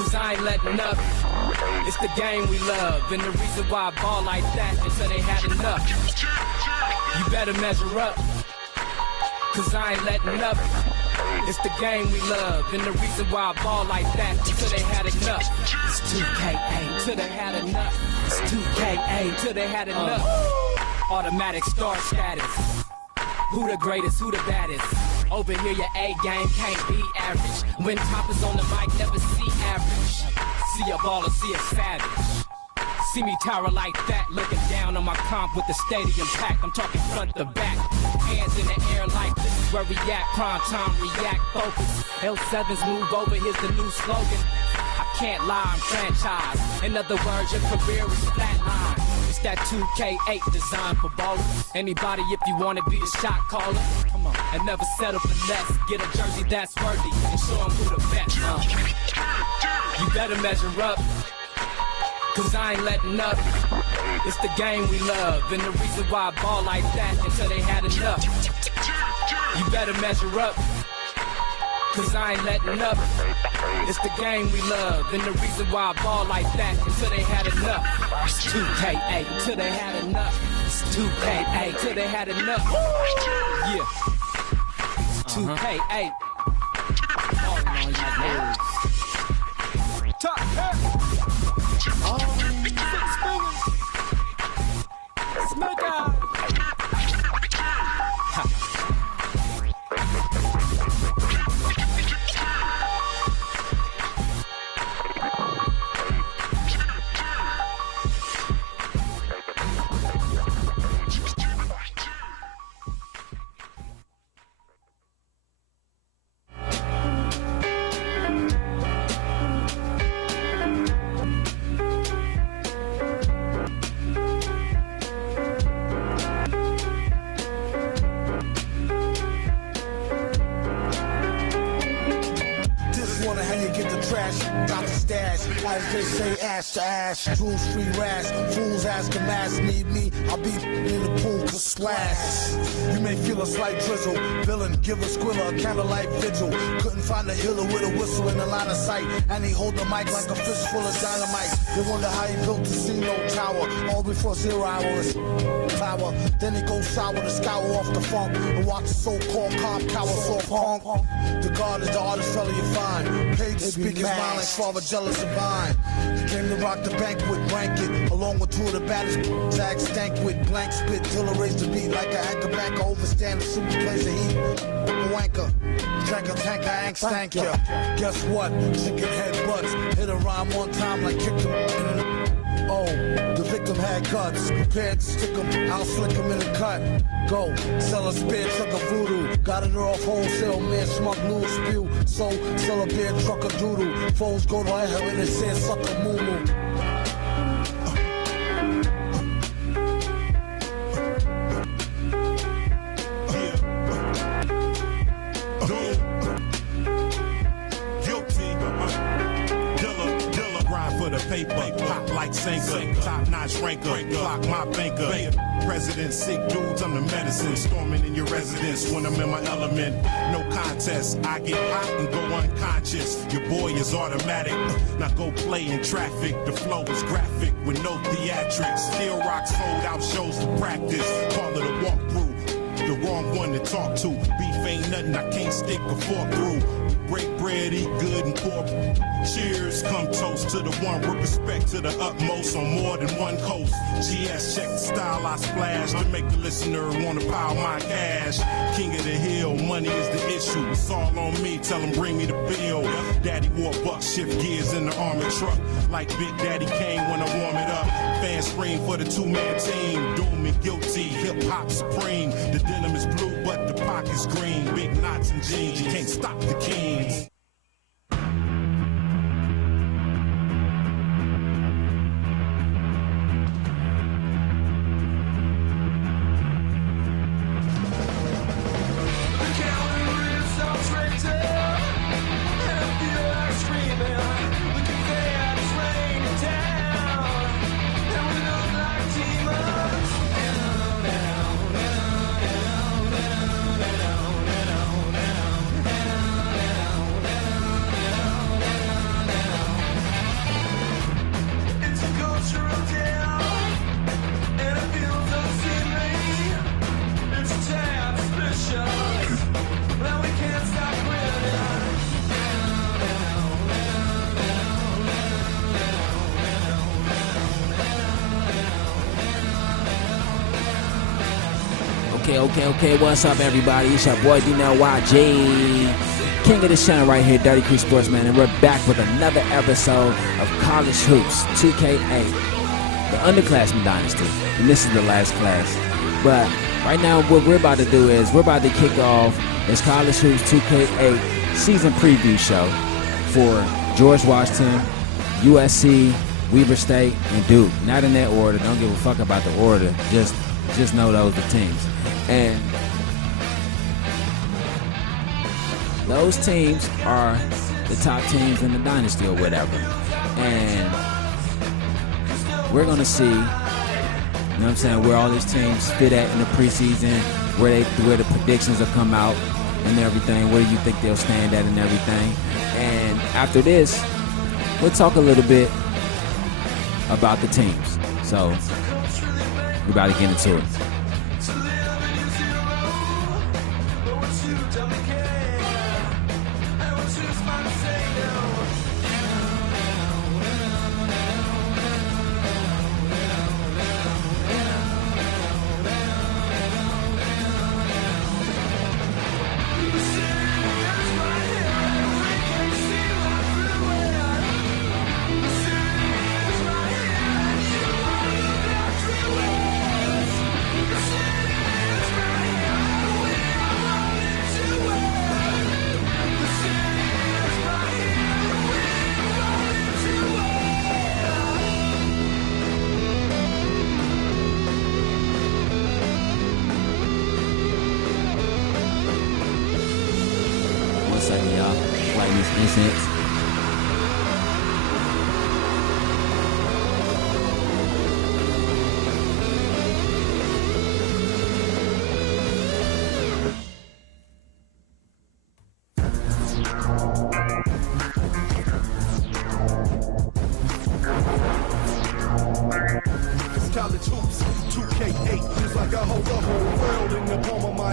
cause I ain't letting up. It's the game we love, and the reason why I ball like that until they had enough. You better measure up, cause I ain't letting up. It's the game we love, and the reason why I ball like that until they had enough. It's 2K8 till they had enough. It's 2K8 till they had enough. Automatic star status. Who the greatest, who the baddest? Over here your A game can't be average. When top is on the mic, never see average. See a baller, see a savage. See me tower like that, looking down on my comp with the stadium packed. I'm talking front to back, hands in the air like this is where we at. Prime time, react, focus. L7s move over, here's the new slogan. I can't lie, I'm franchise. In other words, your career is flatline. It's that 2K8 designed for ballers. Anybody if you wanna be the shot caller, come on, and never settle for less. Get a jersey that's worthy and show them who the best. You better measure up, cause I ain't letting up. It's the game we love, and the reason why I ball like that until they had enough. You better measure up, cause I ain't letting up. It's the game we love, and the reason why I ball like that until they had enough. It's 2K8 till they had enough. It's 2K8 till they had enough. Yeah, it's 2K8. All on your nerves. Top hat. Oh, 6 fingers. Smoke out. As they say, ash to ash, jewels free rash, fools ask a mask, need me, I'll be in the pool to splash. You may feel a slight drizzle, villain, give a squiller a candlelight vigil. Couldn't find a healer with a whistle in the line of sight, and he hold the mic like a fist full of dynamite. They wonder how he built the casino tower, all before 0 hours. Power, then he goes sour to scour off the funk and watch the so-called calm cower soft punk. The God is the artist fella you find, paid to speak his mind like father jealous of mine. He came to rock the banquet blanket, along with 2 of the baddest Zach stank with blank spit till it raised the beat like a anchor backer, overstand the super plays the heat. Wanker, drank a tanker, ain't stank ya. Guess what? Chicken head butts, hit a rhyme one time like kicked him in the. Oh, the victim had guts, prepared to stick him, I'll flick him in the cut. Go, sell a spare truck of voodoo, got it off wholesale, man, smug lose spew. So, sell a beer truck of doodoo, foes go to hell and it says suck a moo-moo. Paper, pop like Sanker, top-notch ranker, clock my banker. President, sick dudes, I'm the medicine. Storming in your residence when I'm in my element. No contest, I get hot and go unconscious. Your boy is automatic, now go play in traffic. The flow is graphic with no theatrics. Still rock sold out shows to practice. Call it a walkthrough, the wrong one to talk to. Beef ain't nothing I can't stick a fork through. Break bread, eat good and pour. Cheers, come toast to the one with respect to the utmost on more than one coast. GS, check the style I splash to make the listener wanna pile my cash. King of the hill, money is the issue. It's all on me, tell them bring me the bill. Daddy wore buck, shift gears in the armored truck. Like Big Daddy Kane when I warm it up. Fans scream for the 2-man team. Doom and guilty, hip hop supreme. The denim is blue, but the pocket's green. Big knots and jeans, you can't stop the kings. Okay. What's up, everybody? It's your boy, YG, King of the Channel right here, Dirty Creek Sportsman, and we're back with another episode of College Hoops 2K8, the Underclassmen Dynasty, and this is the last class. But right now, what we're about to do is we're about to kick off this College Hoops 2K8 season preview show for George Washington, USC, Weber State, and Duke. Not in that order. Don't give a fuck about the order. Just know those are the teams. And those teams are the top teams in the dynasty or whatever. And we're going to see, you know what I'm saying, where all these teams fit at in the preseason, where the predictions will come out and everything. Where do you think they'll stand at and everything. And after this, we'll talk a little bit about the teams. So we're about to get into it.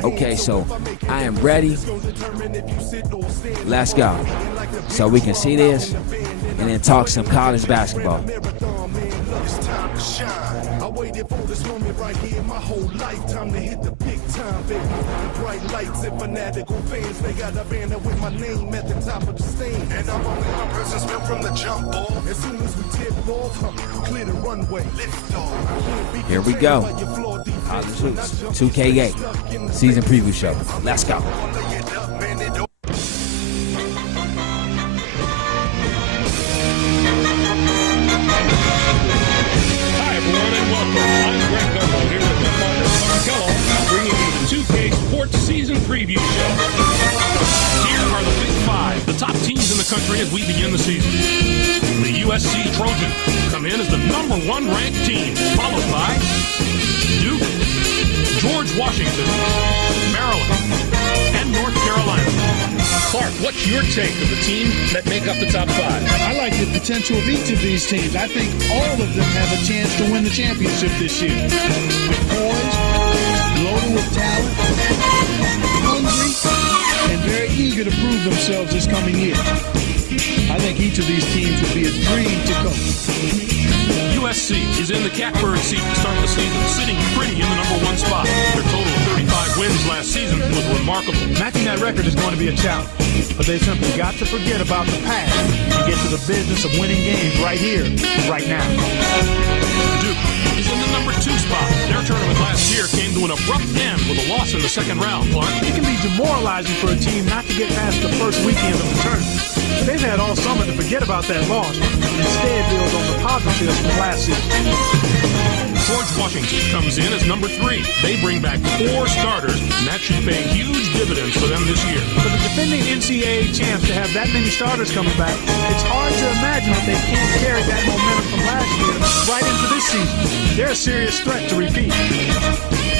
Okay, so I am ready. Let's go. So we can see this and then talk some college basketball. I waited for this moment right here my whole lifetime to hit the big time, baby. The bright lights and fanatical fans, they got a banner with my name at the top of the stand. And I'm only one person spent from the jump ball. As soon as we tip off, clear the runway, lift off. Here we go. College Hoops 2K8 season preview show. Let's go. Season preview show. Here are the Big Five, the top teams in the country as we begin the season. The USC Trojans come in as the #1 ranked team, followed by Duke, George Washington, Maryland, and North Carolina. Clark, what's your take of the teams that make up the top 5? I like the potential of each of these teams. I think all of them have a chance to win the championship this year. Poised, loaded with talent, hungry, and very eager to prove themselves this coming year. I think each of these teams would be a dream to coach. USC is in the catbird seat to start the season, sitting pretty in the #1 spot. Their total of 35 wins last season was remarkable. Matching that record is going to be a challenge, but they simply got to forget about the past and get to the business of winning games right here, right now. Duke is in the #2 spot. Their tournament last year came to an abrupt end with a loss in the second round. Clark, it can be demoralizing for a team not to get past the first weekend of the tournament. They've had all summer to forget about that loss and instead build on the positives from last season. George Washington comes in as #3. They bring back 4 starters, and that should pay huge dividends for them this year. For the defending NCAA champs to have that many starters coming back, it's hard to imagine that they can't carry that momentum from last year right into this season. They're a serious threat to repeat.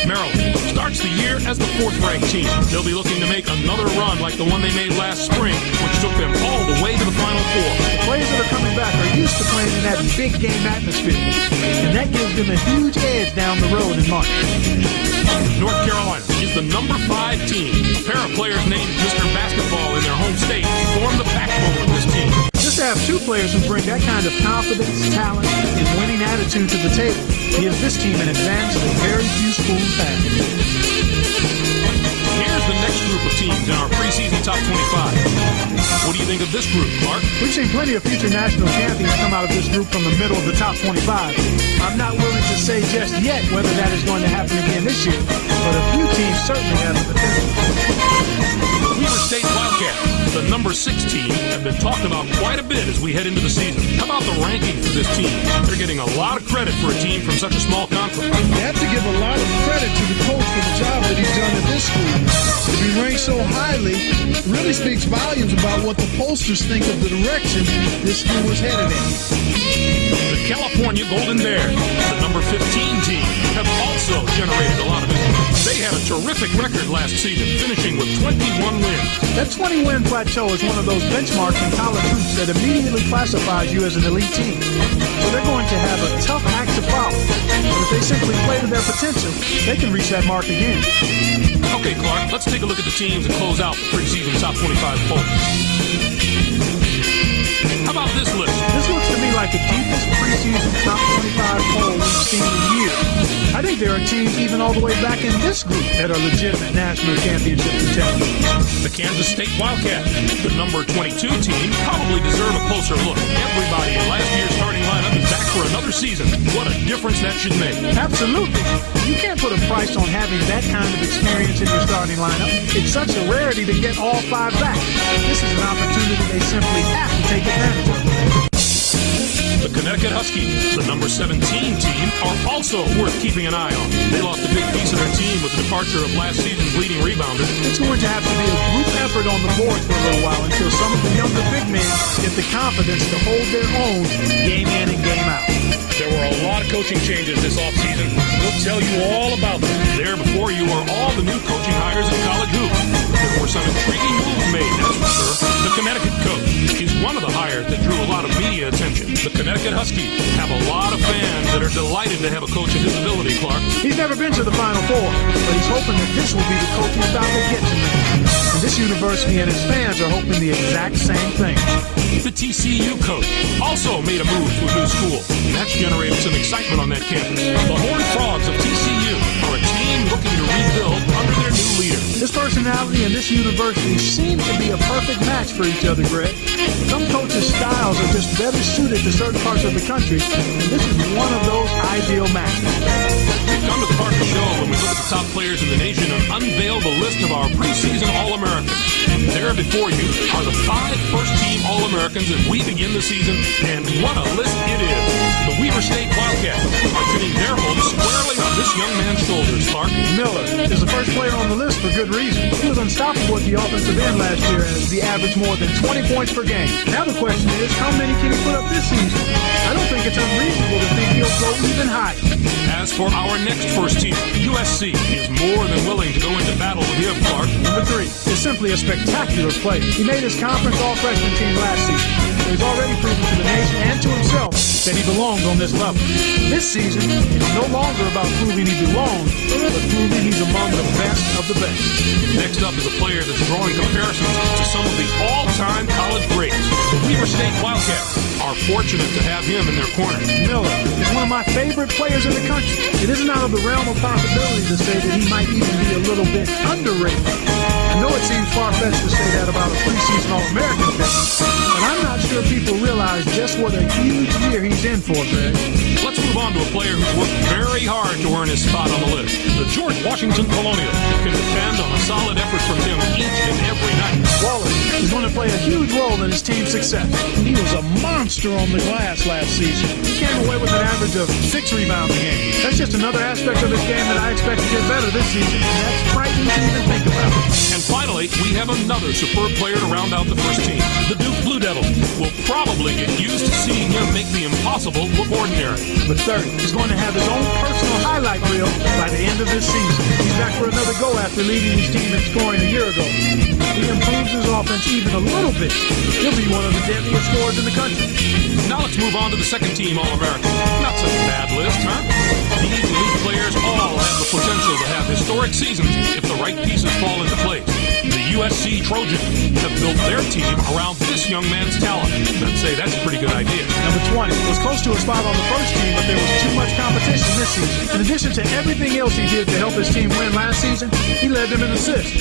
Maryland starts the year as the 4th-ranked team. They'll be looking to make another run like the one they made last spring, which took them all the way to the Final Four. The players that are coming back are used to playing in that big game atmosphere, and that gives them a huge edge down the road in March. North Carolina is the #5 team. A pair of players named Mr. Basketball in their home state form the backbone of this team. Just to have 2 players who bring that kind of confidence, talent, and winning attitude to the table gives this team an advantage that very few schools have. next group of teams in our preseason top 25. What do you think of this group, Clark? We've seen plenty of future national champions come out of this group from the middle of the top 25. I'm not willing to say just yet whether that is going to happen again this year, but a few teams certainly have the potential. Weber State Wildcats, the number 6 team, have been talked about quite a bit as we head into the season. How about the ranking for this team? They're getting a lot of credit for a team from such a small conference. You have to give a lot of credit to the coach for the job that he's done at this school. To be ranked so highly really speaks volumes about what the pollsters think of the direction this school is headed in. The California Golden Bears, the number 15 team, have also generated a lot of interest. They had a terrific record last season, finishing with 21 wins. That 20-win plateau is one of those benchmarks in college hoops that immediately classifies you as an elite team. So they're going to have a tough act to follow. But if they simply play to their potential, they can reach that mark again. Okay, Clark, let's take a look at the teams and close out the preseason top 25 poll. How about this list? This looks to me like the deepest preseason top 25 poll we've seen in years. I think there are teams even all the way back in this group that are legitimate national championship contenders. The Kansas State Wildcats, the number 22 team, probably deserve a closer look. Everybody in last year's starting lineup is back for another season. What a difference that should make. Absolutely. You can't put a price on having that kind of experience in your starting lineup. It's such a rarity to get all 5 back. This is an opportunity they simply have to take advantage of. The Connecticut Huskies, the number 17 team, are also worth keeping an eye on. They lost a big piece of their team with the departure of last season's leading rebounder. It's going to have to be a group effort on the boards for a little while until some of the younger big men get the confidence to hold their own game in and game out. There were a lot of coaching changes this offseason. We'll tell you all about them. There before you are all the new coaching hires in college hoops. There were some intriguing moves made, that's for sure. The Connecticut coach is one of the hires that drew a lot of media attention. The Connecticut Huskies have a lot of fans that are delighted to have a coach of his ability, Clark. He's never been to the Final Four, but he's hoping that this will be the coaching style that gets him there. And this university and its fans are hoping the exact same thing. The TCU coach also made a move to a new school, and that's generated some excitement on that campus. The Horned Frogs of TCU are a team looking to rebuild under their new leader. This personality and this university seem to be a perfect match for each other, Greg. Some coaches' styles are just better suited to certain parts of the country, and this is one of those ideal matches. We've come to the part of the show when we look at the top players in the nation and unveil the list of our preseason All-Americans. There before you are the 5 first-team All-Americans as we begin the season, and what a list it is. The Weber State Wildcats are pinning their hopes squarely on this young man's shoulders, Clark. Miller is the first player on the list for good reason. He was unstoppable at the offensive end last year as he averaged more than 20 points per game. Now the question is, how many can he put up this season? I don't think it's unreasonable to think he'll go even higher. As for our next first team, USC is more than willing to go into battle with him, Clark. Number 3 is simply a spectacular player. He made his conference all-freshman team last season. So he's already proven to the nation and to himself that he belongs on this level. This season, it's no longer about proving he belongs, but proving he's among the best of the best. Next up is a player that's drawing comparisons to some of the all-time college greats. The Weber State Wildcats are fortunate to have him in their corner. Miller is one of my favorite players in the country. It isn't out of the realm of possibility to say that he might even be a little bit underrated. I know it seems far-fetched to say that about a preseason All-American pick, but I'm not sure people realize just what a huge year he's in for, Greg. Let's move on to a player who's worked very hard to earn his spot on the list. The George Washington Colonials can depend on a solid effort from him each and every night. Wallace is going to play a huge role in his team's success. He was a monster on the glass last season. He came away with an average of 6 rebounds a game. That's just another aspect of his game that I expect to get better this season, and that's frightening to even think about. And finally, we have another superb player to round out the first team. The Duke Blue Devils will probably get used to seeing him make the impossible look ordinary. But third, he's going to have his own personal highlight reel by the end of this season. He's back for another go after leading his team in scoring a year ago. If he improves his offense even a little bit, he'll be one of the deadliest scorers in the country. Now let's move on to the second team All-American. Not such a bad list, huh? These elite players all have the potential to have historic seasons if the right pieces fall into place. The USC Trojans have built their team around this young man's talent. I'd say that's a pretty good idea. Number 20 was close to a spot on the first team, but there was too much competition this season. In addition to everything else he did to help his team win last season, he led them in assists.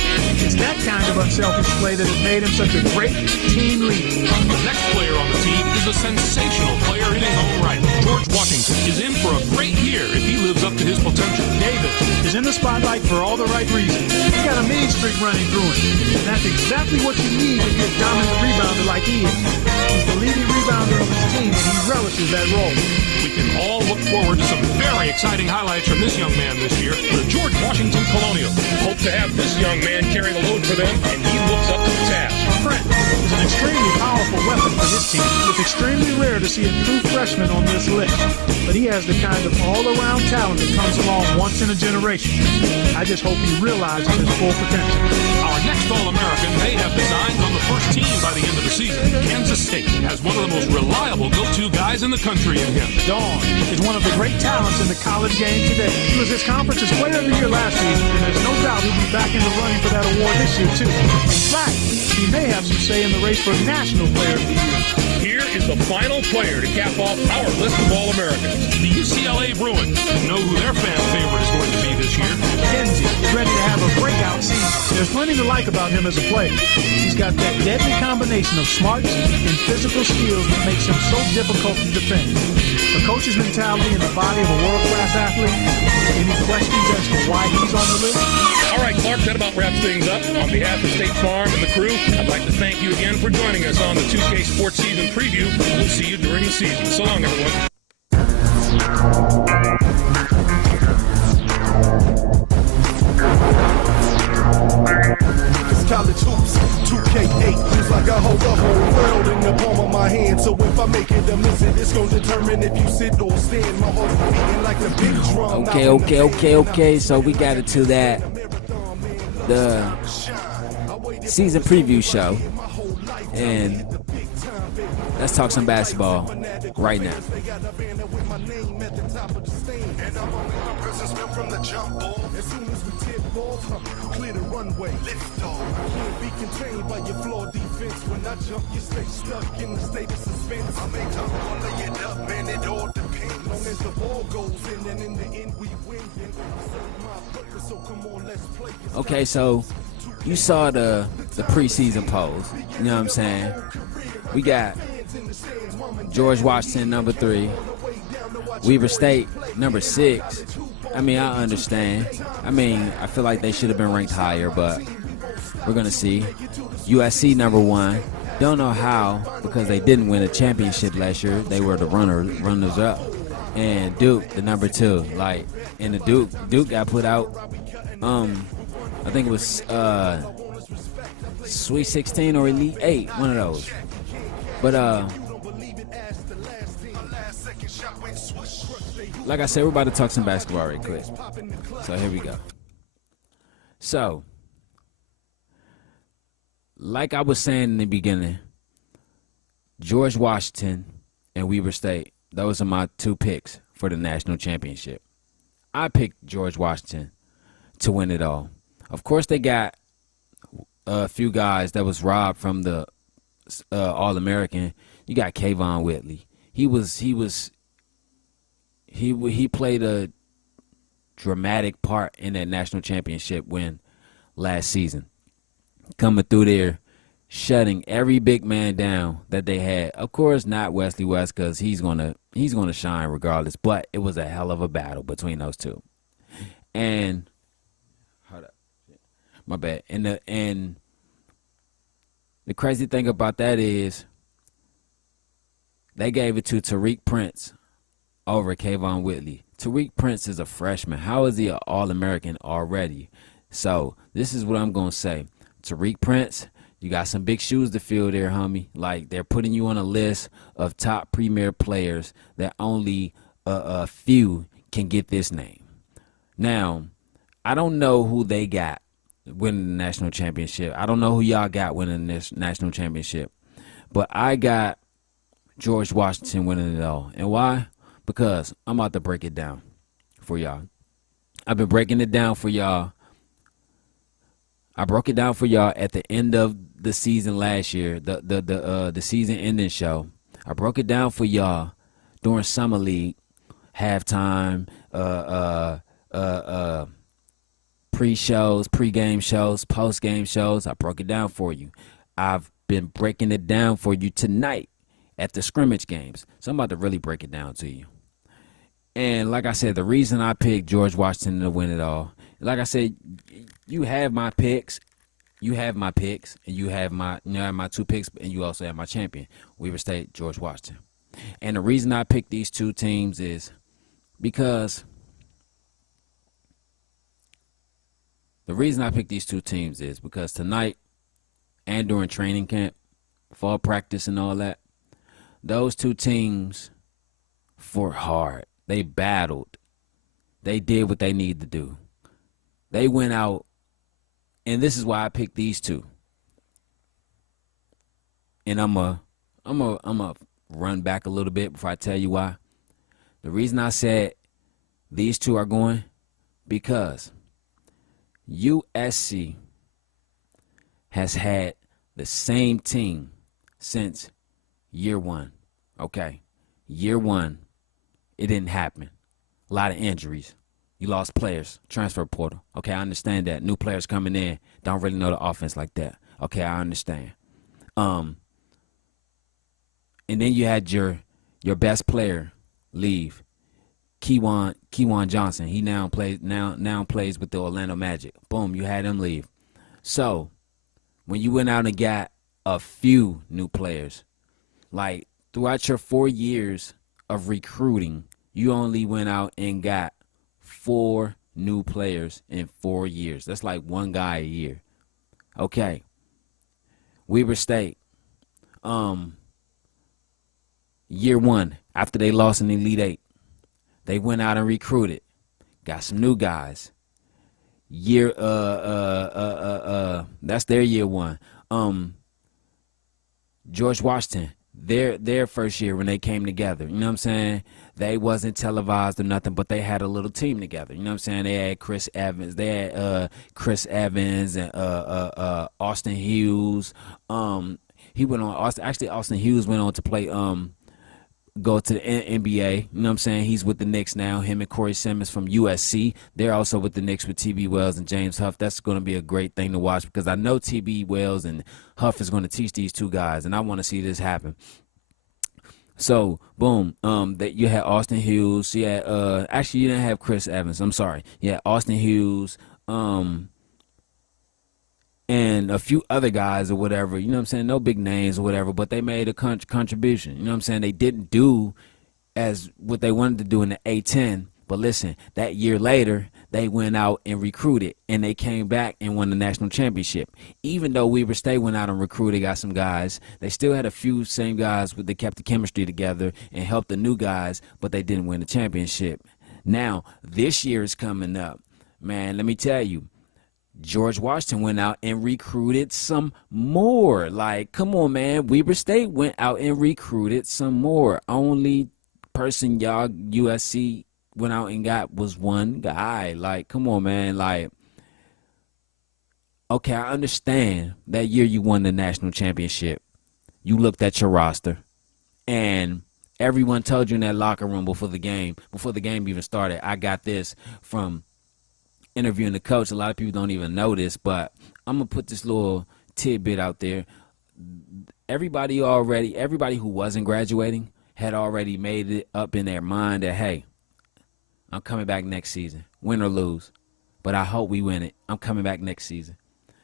It's that kind of unselfish play that has made him such a great team leader. The next player on the team is a sensational player in his own right. George Washington is in for a great year if he lives up to his potential. Davis is in the spotlight for all the right reasons. He's got a mean streak running through him, and that's exactly what you need to be a dominant rebounder like he is. He's the leading rebounder of his team, and he relishes that role. We can all look forward to some very exciting highlights from this young man this year, the George Washington Colonials. Hope to have this young man carry the load for them, and he looks up to the task. Trent is an extremely powerful weapon for his team. It's extremely rare to see a true freshman on this list, but he has the kind of all-around talent that comes along once in a generation. I just hope he realizes his full potential. Our next All-American may have designs on the first team by the end of the season. Kansas State has one of the most reliable go-to guys in the country in him. Dawn is one of the great talents in the college game today. He was his conference's player of the year last season, and there's no doubt he'll be back in the running for that award this year, too. In fact, he may have some say in the race for National Player of the Year. Here is the final player to cap off our list of All-Americans. The UCLA Bruins know who their fan favorite is going to be this year. Kenzie is ready to have a breakout season. There's plenty to like about him as a player. He's got that deadly combination of smarts and physical skills that makes him so difficult to defend. A coach's mentality in the body of a world-class athlete. Any questions as to why he's on the list? All right, Clark, that about wraps things up. On behalf of State Farm and the crew, I'd like to thank you again for joining us on the 2K Sports Season Preview. We'll see you during the season. So long, everyone. College hoops, 2K8. Feels like I hold the whole world in the palm of my hand. So if I make it a miss it, it's gonna determine if you sit or stand. My heart's beating like a big drum. Okay. So we got into that. The season preview show. And let's talk some basketball right now. Clear the runway, lift off. Can't be contained by your flawed defense. When I jump, you stay stuck in the state of suspense. I may come on, lay it up, man, it all depends. Long as the ball goes in, and in the end we win. Then I serve my purpose, so come on, let's play. Okay, so you saw the preseason polls. You know what I'm saying? We got George Washington, number 3. Weber State, number 6. I mean, I understand. I mean, I feel like they should have been ranked higher, but we're going to see. USC, number 1. Don't know how, because they didn't win a championship last year. They were the runners-up. And Duke, the number 2. Like, and the Duke got put out, I think it was Sweet 16 or Elite 8, one of those. But, like I said, we're about to talk some basketball right quick. So here we go. So, like I was saying in the beginning, George Washington and Weber State, those are my 2 picks for the national championship. I picked George Washington to win it all. Of course, they got a few guys that was robbed from the All-American. You got Kayvon Whitley. He played a dramatic part in that national championship win last season. Coming through there, shutting every big man down that they had. Of course, not Wesley West, because he's gonna shine regardless. But it was a hell of a battle between those two. And hold up, my bad. And the crazy thing about that is they gave it to Tariq Prince over Kayvon Whitley. Tariq Prince is a freshman. How is he an All-American already? So this is what I'm going to say. Tariq Prince, you got some big shoes to fill there, homie. Like, they're putting you on a list of top premier players that only a few can get this name. Now, I don't know who they got winning the national championship. I don't know who y'all got winning this national championship. But I got George Washington winning it all. And why? Because I'm about to break it down for y'all. I've been breaking it down for y'all. I broke it down for y'all at the end of the season last year, the season ending show. I broke it down for y'all during summer league, halftime, pre-shows, pre-game shows, post-game shows. I broke it down for you. I've been breaking it down for you tonight at the scrimmage games. So I'm about to really break it down to you. And like I said, the reason I picked George Washington to win it all, like I said, you have my picks. You have my picks, and you have my 2 picks, and you also have my champion, Weber State, George Washington. And the reason I picked these 2 teams is because tonight and during training camp, fall practice and all that, those 2 teams fought hard. They battled. They did what they needed to do. They went out, and this is why I picked these 2. And I'm a run back a little bit before I tell you why. The reason I said these 2 are going, because USC has had the same team since year 1. Okay, year 1, it didn't happen. A lot of injuries. You lost players, transfer portal. Okay, I understand that. New players coming in, don't really know the offense like that. Okay, I understand. And then you had your best player leave, Kewan Johnson. He now plays with the Orlando Magic. Boom, you had him leave. So when you went out and got a few new players, like throughout your 4 years of recruiting, you only went out and got 4 new players in 4 years. That's like 1 guy a year. Okay. Weber State, year 1, after they lost in the Elite 8, they went out and recruited, got some new guys. That's their year 1. George Washington, their first year when they came together, you know what I'm saying? They wasn't televised or nothing, but they had a little team together. You know what I'm saying? They had Chris Evans. They had Chris Evans and Austin Hughes. He went on. Austin Hughes went on to play. Go to the NBA. You know what I'm saying? He's with the Knicks now. Him and Corey Simmons from USC. They're also with the Knicks with T.B. Wells and James Huff. That's going to be a great thing to watch because I know T.B. Wells and Huff is going to teach these 2 guys, and I want to see this happen. So, boom, that you had Austin Hughes. You had, actually, you didn't have Chris Evans. I'm sorry. You had Austin Hughes, and a few other guys or whatever. You know what I'm saying? No big names or whatever, but they made a contribution. You know what I'm saying? They didn't do as what they wanted to do in the A-10. But listen, that year later, they went out and recruited, and they came back and won the national championship. Even though Weber State went out and recruited, got some guys, they still had a few same guys, but they kept the chemistry together and helped the new guys, but they didn't win the championship. Now, this year is coming up. Man, let me tell you, George Washington went out and recruited some more. Like, come on, man. Weber State went out and recruited some more. Only person y'all USC went out and got was 1 guy. Like, come on, man. Like, okay, I understand that year you won the national championship. You looked at your roster, and everyone told you in that locker room before the game even started. I got this from interviewing the coach. A lot of people don't even know this, but I'm going to put this little tidbit out there. Everybody who wasn't graduating had already made it up in their mind that, hey, I'm coming back next season, win or lose. But I hope we win it. I'm coming back next season.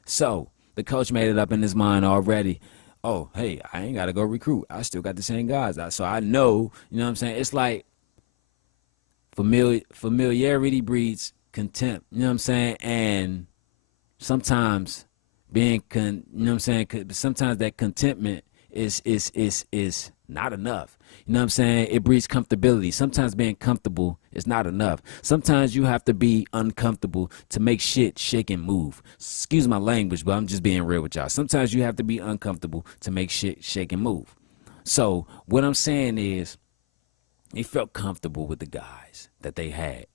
So the coach made it up in his mind already. Oh, hey, I ain't got to go recruit. I still got the same guys. So I know, you know what I'm saying? It's like familiarity breeds contempt. You know what I'm saying? And sometimes sometimes that contentment is not enough. You know what I'm saying? It breeds comfortability. Sometimes being comfortable is not enough. Sometimes you have to be uncomfortable to make shit shake and move. Excuse my language, but I'm just being real with y'all. Sometimes you have to be uncomfortable to make shit shake and move. So what I'm saying is they felt comfortable with the guys that they had.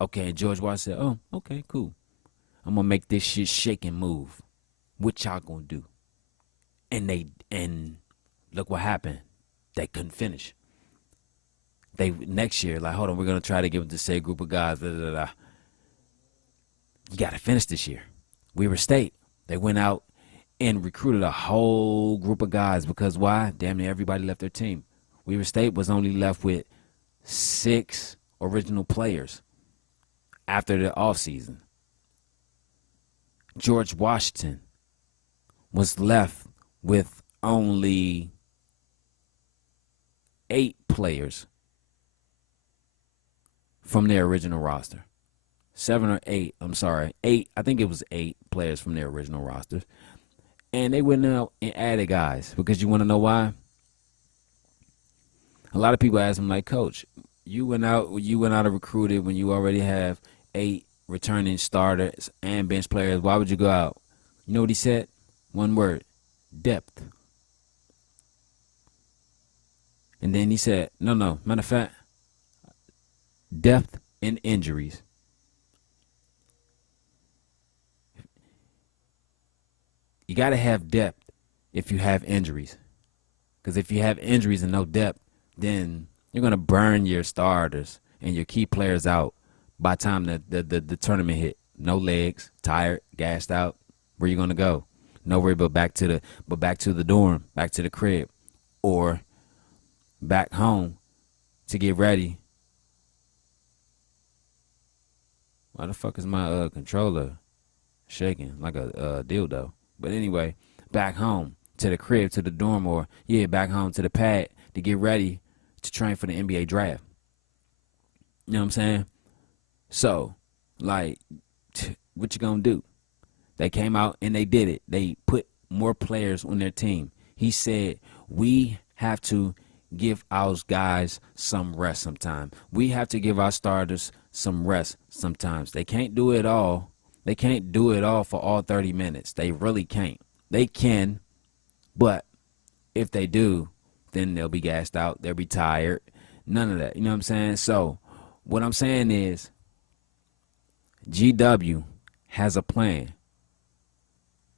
Okay, and George Washington said, oh, okay, cool. I'm gonna make this shit shake and move. What y'all gonna do? And look what happened. They couldn't finish. They next year, like, hold on, we're gonna try to give it the same group of guys. You gotta finish this year. Weber State, they went out and recruited a whole group of guys because why? Damn near everybody left their team. Weber State was only left with 6 original players after the offseason. George Washington was left with only 8 players from their original roster. 7 or 8, I'm sorry. 8, I think it was 8 players from their original rosters. And they went out and added guys because you want to know why? A lot of people ask him, like, Coach, you went out and recruited when you already have 8 returning starters and bench players. Why would you go out? You know what he said? One word: depth. And then he said, no, matter of fact, depth and injuries. You got to have depth if you have injuries. Because if you have injuries and no depth, then you're going to burn your starters and your key players out by the time the tournament hit. No legs, tired, gassed out. Where you going to go? Nowhere but back to the dorm, back to the crib, or back home to get ready. Why the fuck is my controller shaking like a dildo? But anyway, back home to the crib, to the dorm, or back home to the pad to get ready to train for the NBA draft. You know what I'm saying? So, like, what you gonna do? They came out and they did it. They put more players on their team. He said, we have to give our guys some rest sometime. We have to give our starters some rest sometimes. They can't do it all. They can't do it all for all 30 minutes. They really can't. They can, but if they do, then they'll be gassed out. They'll be tired. None of that. You know what I'm saying? So what I'm saying is GW has a plan.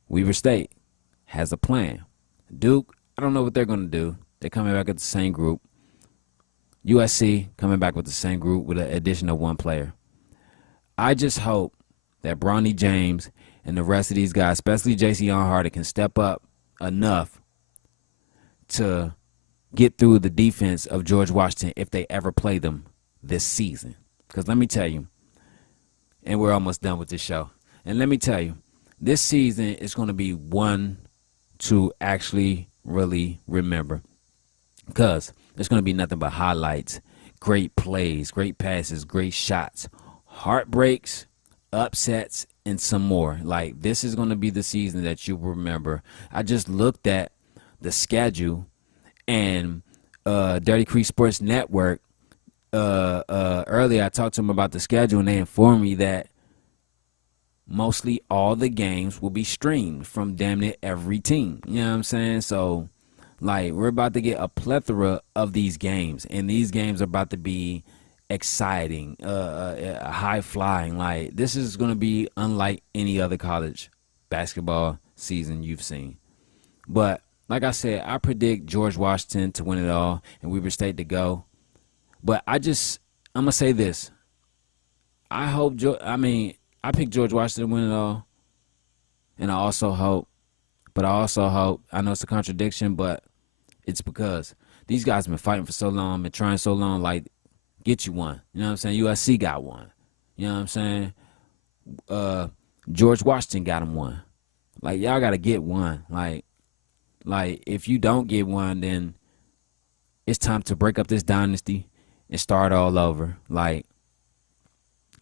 Weber State has a plan. Duke, I don't know what they're going to do. They're coming back with the same group. USC coming back with the same group with an addition of 1 player. I just hope that Bronny James and the rest of these guys, especially J.C. Arnhardt, can step up enough to get through the defense of George Washington if they ever play them this season. Because let me tell you, and we're almost done with this show, and let me tell you, this season is going to be one to actually really remember. Because there's going to be nothing but highlights, great plays, great passes, great shots, heartbreaks, upsets, and some more. Like, this is going to be the season that you will remember. I just looked at the schedule, and Dirty Creek Sports Network, earlier I talked to them about the schedule, and they informed me that mostly all the games will be streamed from damn near every team. You know what I'm saying? So, like, we're about to get a plethora of these games, and these games are about to be exciting, high flying. Like, this is going to be unlike any other college basketball season you've seen. But like I said, I predict George Washington to win it all and Weber State to go. But I'm going to say this. I picked George Washington to win it all. And I also hope, I know it's a contradiction, but it's because these guys have been fighting for so long, been trying so long, like, get you one. You know what I'm saying? USC got one. You know what I'm saying? George Washington got him one. Like, y'all got to get one. Like, if you don't get one, then it's time to break up this dynasty and start all over. Like,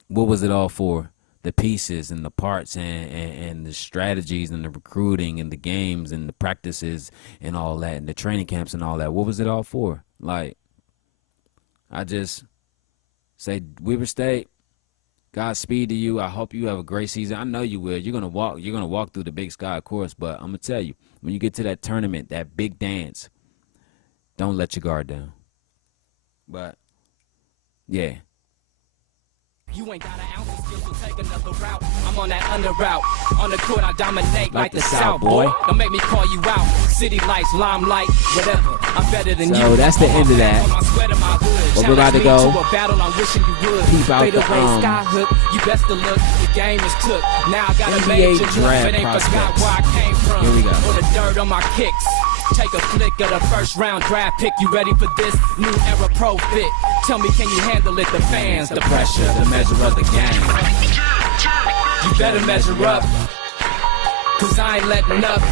what was it all for? The pieces and the parts and the strategies and the recruiting and the games and the practices and all that and the training camps and all that. What was it all for? Like, I just say, Weber State, Godspeed to you. I hope you have a great season. I know you will. You're gonna walk through the Big Sky, of course, but I'm gonna tell you, when you get to that tournament, that big dance, don't let your guard down. But yeah, You ain't got an ounce of skill, so take another route. I'm on that under route. On the court, I dominate like the South, boy. Don't make me call you out. City lights, limelight, whatever. I'm better than you. So that's the end of that. But we're about to go peep out the Skyhook. You best to look. The game is took. Now I got a major draft but ain't forgot prospects. where I came from. Here we go. For the dirt on my kicks. Take a flick of the first round draft pick. You ready for this new era pro fit? Tell me, can you handle it? The fans, the pressure, the measure of the game. You better measure up, cause I ain't letting up.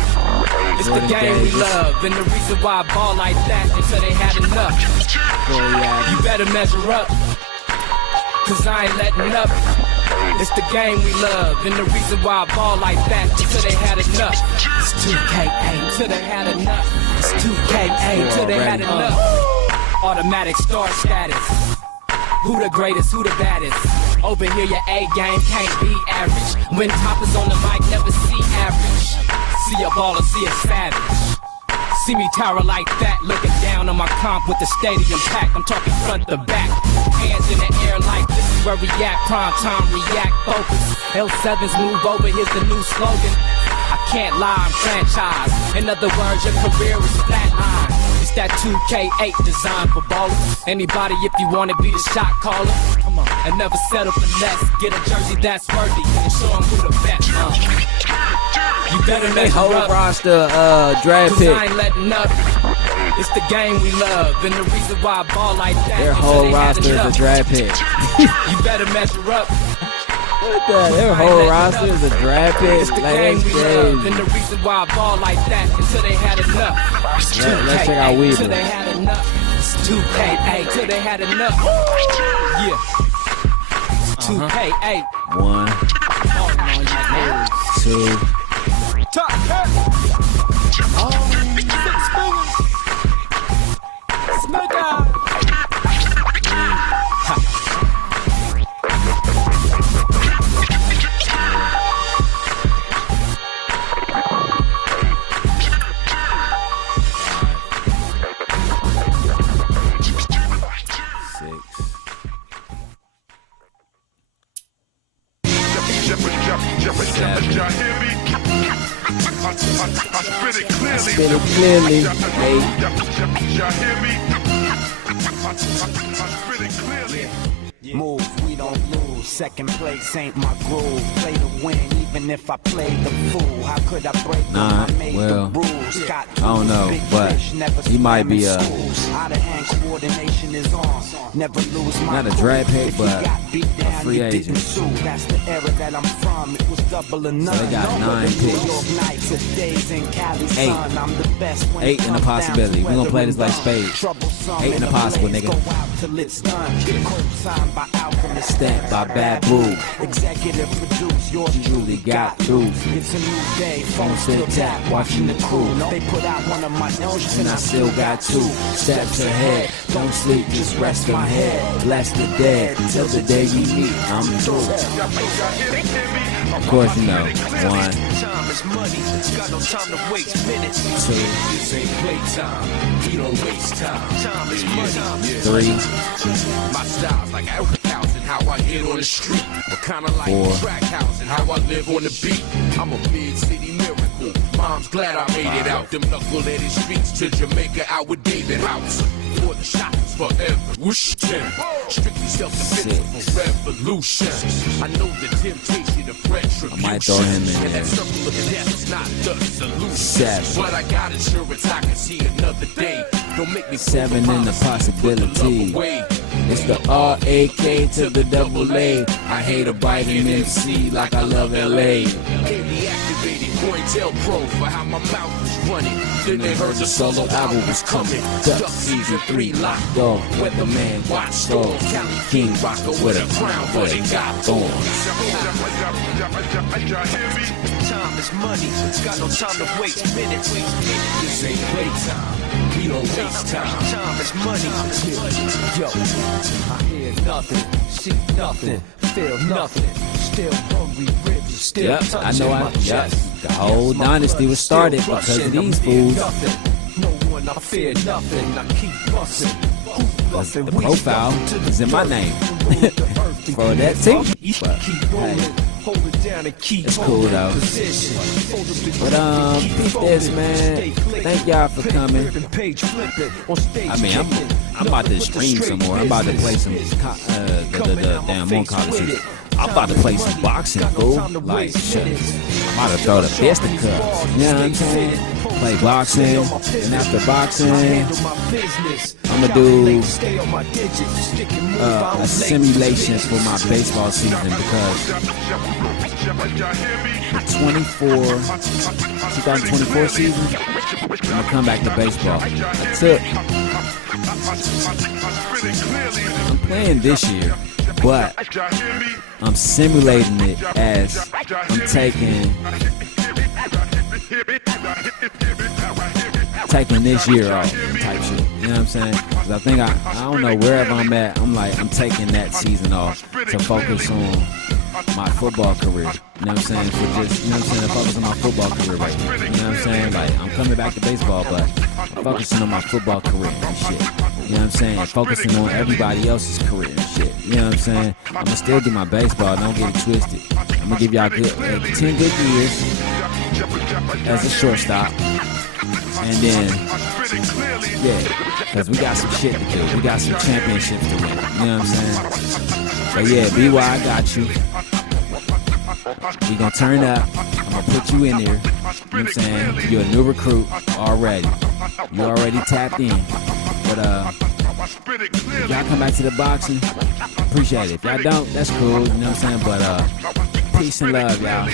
It's the game we love, and the reason why I ball like that is so they had enough. You better measure up, cause I ain't letting up. It's the game we love, and the reason why I ball like that is till they had enough. It's 2K8 till they had enough. It's 2K8 till they had enough. Automatic star status. Who the greatest, who the baddest? Over here your A game can't be average. When top is on the mic, never see average. See a baller, see a savage. See me tower like that, looking down on my comp with the stadium packed. I'm talking front to back, hands in the air like this is where we at. Prime time, react, focus. L7s move over, here's the new slogan. I can't lie, I'm franchise. In other words, your career is flatline. It's that 2K8 designed for ballers. Anybody if you wanna be the shot caller, come on, and never settle for less. Get a jersey that's worthy and show them who the best. You better make whole up. roster draft pick. I ain't letting up. It's the game we love, and the reason why I ball like that. Their whole roster is a draft pick. You better measure up. What the? Their whole roster is a draft pick. It's the Like, game that's we love, crazy. and the reason why I ball like that until they had enough. It's Let's check out 2K8 Weaver. till they had enough. It's 2K8 till they had enough. Yeah. It's 2K8. 1, 2. Top hat. Oh, 6 fingers. Smacker. I spit it clearly. Spit it clearly. Hey. Y'all hear me? I spit it clearly. Move, we don't lose. Second place ain't my groove. Play to win, even if I play the fool. How could I break them? I made well, the rules. Got I don't know, big but fish, never he might be swam a in schools. Out of hand coordination is on. Never lose my not a cool. draft pick, If you but got beat down, a free you agent. didn't sue. That's the era that I'm from. It was double or none. So they got 9 New picks. York Nights of days in Cali, 8. son. I'm the best when 8 it in the comes possibility. down We to gonna play this like weather and spades. troublesome 8 in the and possible, blades nigga. go out till it's done. Co-signed by Alchemist. Stamped by Bad Boo. Executive produce, yours truly got through. It's a new day, phone still tap, watching the crew. They put out one of my notes And I still got 2 steps ahead. Don't sleep, just rest my head. Bless the dead till the day we meet. I'm through. Of course, you know. 1, Time is money, got no time to waste minutes. 2, This ain't playtime, we don't waste time. Time is money. 3, My style's like African house and how I hit on the street. But kinda like 4, track house and how I live on the beat. I'm a big city miracle. Mom's glad I made it out them knuckle-headed streets to Jamaica out with David House. For the shots forever. Whoosh, 10. Strictly self-defense for revolution. I know the temptation of retribution. I might throw him in And there. that circle of death is not the solution. 7. But I got insurance, I can see another day. Don't make me 7 in the possibility. It's the R-A-K to the double A. I hate a biting MC like I love LA. Daily activated COINTELPRO for how my mouth was running. Then they heard the solo album was coming. Duck season 3 locked off. Weatherman watch storm. County King Rocco with a crown, but it got thorns. Time is money. Got no time to waste minutes. This ain't playtime. We don't waste time. Time is money. Yo, I hear nothing, see nothing, feel nothing. Still hungry, ribs still Yep, I touching know. my chest. The whole dynasty was started because of these fools. No one, I fear nothing. I keep busting. Who the profile is in my name for that team. But hey, it's cool though. But peace this, man. Thank y'all for coming. I mean, I'm about to stream some more. I'm about to play some damn on college. I'm about to play some boxing, fool. Like, shit. I'm about to throw the fisticuffs. You know what I'm saying? Play boxing, and after boxing, I'm gonna do a simulation for my baseball season because 2024 season, I'm gonna come back to baseball. I'm playing this year, but I'm simulating it as I'm taking this year off type shit. You know what I'm saying? Because I think I don't know, wherever I'm at, I'm taking that season off to focus on my football career. You know what I'm saying? For just, you know what I'm saying, focus on my football career right now. You know what I'm saying? Like, I'm coming back to baseball, but I'm focusing on my football career and shit. You know what I'm saying? Focusing on everybody else's career and shit. You know what I'm saying? I'm gonna still do my baseball, don't get it twisted. I'm gonna give y'all 10 good years as a shortstop. And then, yeah, because we got some shit to do. We got some championships to win. You know what I'm saying? But yeah, BY, I got you. We gonna turn up. I'm gonna put you in there. You know what I'm saying? You're a new recruit already. You already tapped in. But if y'all come back to the boxing, appreciate it. If y'all don't, that's cool. You know what I'm saying? But peace and love, y'all.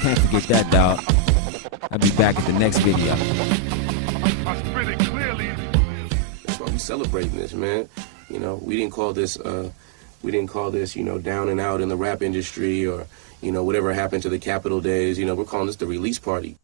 Can't forget that, dog. I'll be back at the next video. That's why we celebrating this, man. You know, we didn't call this, you know, down and out in the rap industry or, you know, whatever happened to the Capitol days. You know, we're calling this the release party.